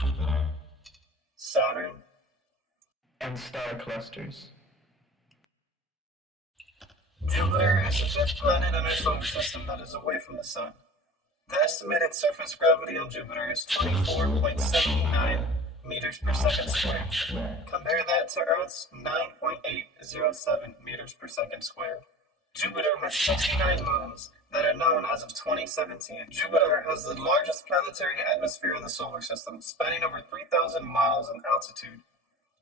Jupiter, Saturn, and star clusters. Jupiter is the fifth planet in our solar system that is away from the Sun. The estimated surface gravity on Jupiter is 24.79 meters per second squared. Compare that to Earth's 9.807 meters per second squared. Jupiter has 69 moons that are known as of 2017. Jupiter has the largest planetary atmosphere in the solar system, spanning over 3,000 miles in altitude.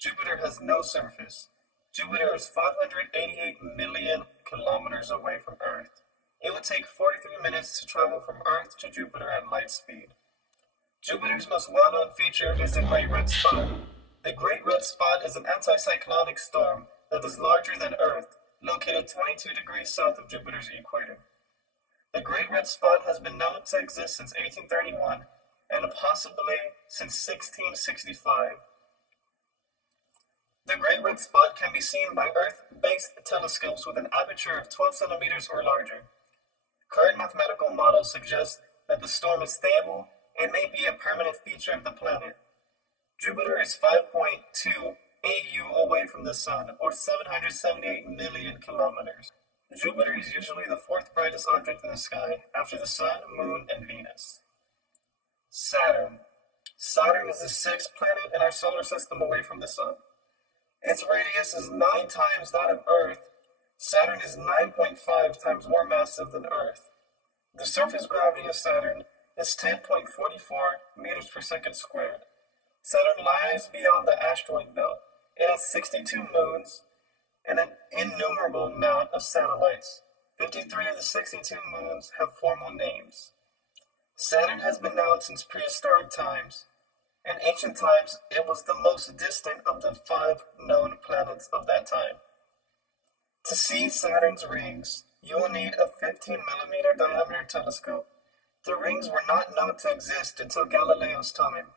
Jupiter has no surface. Jupiter is 588 million kilometers away from Earth. It would take 43 minutes to travel from Earth to Jupiter at light speed. Jupiter's most well-known feature is the Great Red Spot. The Great Red Spot is an anticyclonic storm that is larger than Earth, located 22 degrees south of Jupiter's equator. The Great Red Spot has been known to exist since 1831 and possibly since 1665. The Great Red Spot can be seen by Earth-based telescopes with an aperture of 12 centimeters or larger. Current mathematical models suggest that the storm is stable and may be a permanent feature of the planet. Jupiter is 5.2 AU away from the Sun, or 778 million kilometers. Jupiter is usually the fourth brightest object in the sky, after the Sun, Moon, and Venus. Saturn. Saturn is the sixth planet in our solar system away from the Sun. Its radius is 9 times that of Earth. Saturn is 9.5 times more massive than Earth. The surface gravity of Saturn is 10.44 meters per second squared. Saturn lies beyond the asteroid belt. It has 62 moons and an innumerable amount of satellites. 53 of the 62 moons have formal names. Saturn has been known since prehistoric times. In ancient times, it was the most distant of the 5 known planets of that time. To see Saturn's rings, you will need a 15-millimeter diameter telescope. The rings were not known to exist until Galileo's time.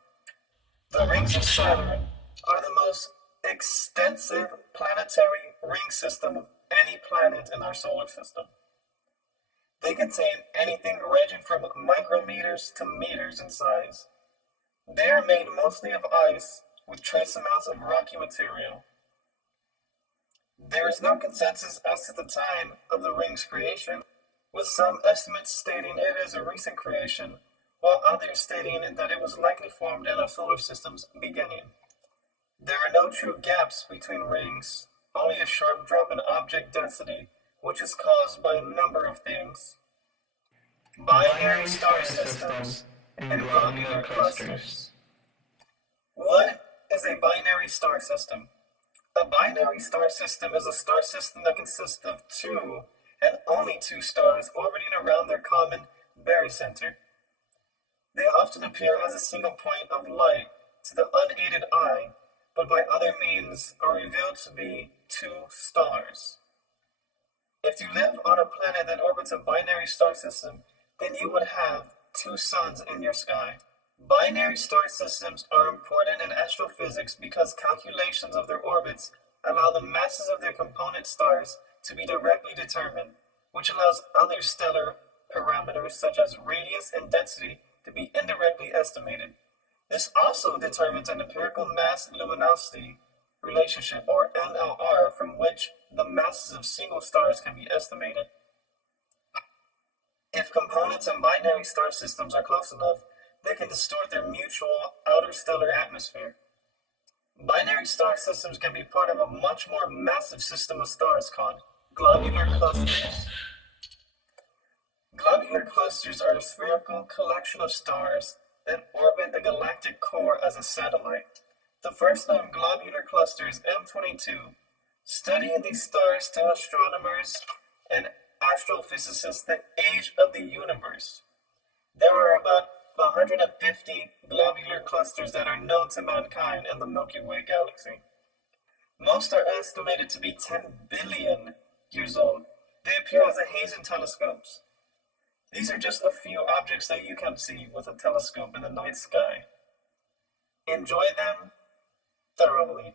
The rings of Saturn are the most extensive planetary ring system of any planet in our solar system. They contain anything ranging from micrometers to meters in size. They are made mostly of ice with trace amounts of rocky material. There is no consensus as to the time of the ring's creation, with some estimates stating it is a recent creation, while others stating that it was likely formed in our solar system's beginning. There are no true gaps between rings, only a sharp drop in object density, which is caused by a number of things. Binary star systems and globular clusters. What is a binary star system? A binary star system is a star system that consists of 2 and only 2 stars orbiting around their common barycenter. They often appear as a single point of light to the unaided eye, but by other means are revealed to be 2 stars. If you live on a planet that orbits a binary star system, then you would have 2 suns in your sky. Binary star systems are important in astrophysics because calculations of their orbits allow the masses of their component stars to be directly determined, which allows other stellar parameters such as radius and density to be indirectly estimated. This also determines an empirical mass-luminosity relationship, or NLR, from which the masses of single stars can be estimated. If components in binary star systems are close enough, they can distort their mutual outer stellar atmosphere. Binary star systems can be part of a much more massive system of stars called globular clusters. Globular clusters are a spherical collection of stars that orbit the galactic core as a satellite. The first known globular cluster is M22. Studying these stars tell astronomers and astrophysicists the age of the universe. There are about 150 globular clusters that are known to mankind in the Milky Way galaxy. Most are estimated to be 10 billion years old. They appear as a haze in telescopes. These are just a few objects that you can see with a telescope in the night sky. Enjoy them thoroughly.